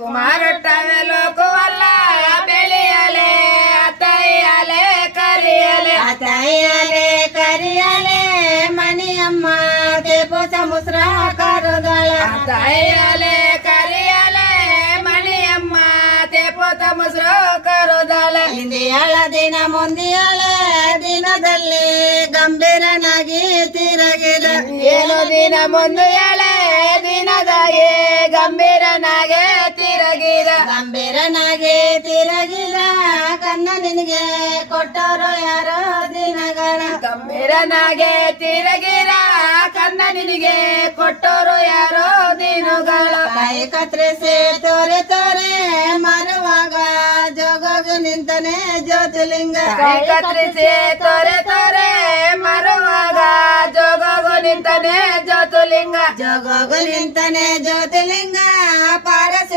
ಕುಮಾರೊಟ್ಟವೆ ಲೋಕವಲ್ಲ ಬೆಳೆಯಲೆ ಅತಯ್ಯಲೆ ಕರಿಯಲೆ ಅತಯ್ಯಲೆ ಕರಿಯಲೆ ಮಣಿಯಮ್ಮ ತೇಪು ಸಮುದ್ರ ಕರುದಳ ಅತಯ್ಯಲೆ ಕರಿಯಲೆ ಮಣಿಯಮ್ಮ ತೇಪೋತ ಮುಸ್ರು ಕರುದಳ ಹಿಂದಿಯಳ ದಿನ ಮುಂದಿಯಳ ದಿನದಲ್ಲಿ ಗಂಭೀರನಾಗಿ ತಿರುಗಿದ ಏನು ದಿನ ಮುಂದೆ ಎಳೆ ದಿನದಾಗೆ ಗಂಭೀರನಾಗೆ ತಿರುಗಿದ ಗಂಭೀರನಾಗಿ ತಿರುಗಿದ ಕನ್ನ ನಿನಗೆ ಕೊಟ್ಟರು ಯಾರೋ ದಿನಗಳ ಗಂಭೀರನಾಗೆ ತಿರುಗಿದ ಕನ್ನ ನಿನಗೆ ಕೊಟ್ಟೋರು ಯಾರೋ ದಿನಗಳ ಕೈ ಕತ್ತರಿಸಿ ತೋರೆ ತೋರೆ ಮರುವಾಗ ಜೋಗೋಗು ನಿಂತನೆ ಜ್ಯೋತಿಲಿಂಗ ಕೈ ಕತ್ತರಿಸಿ ತೊರೆ ತೊರೆ ಮರುವಾಗ ಜೋಗಗು ನಿಂತನೆ ಜ್ಯೋತಿಲಿಂಗ ಜೋಗೋಗು ನಿಂತನೆ ಜ್ಯೋತಿಲಿಂಗ ಪಾರಸ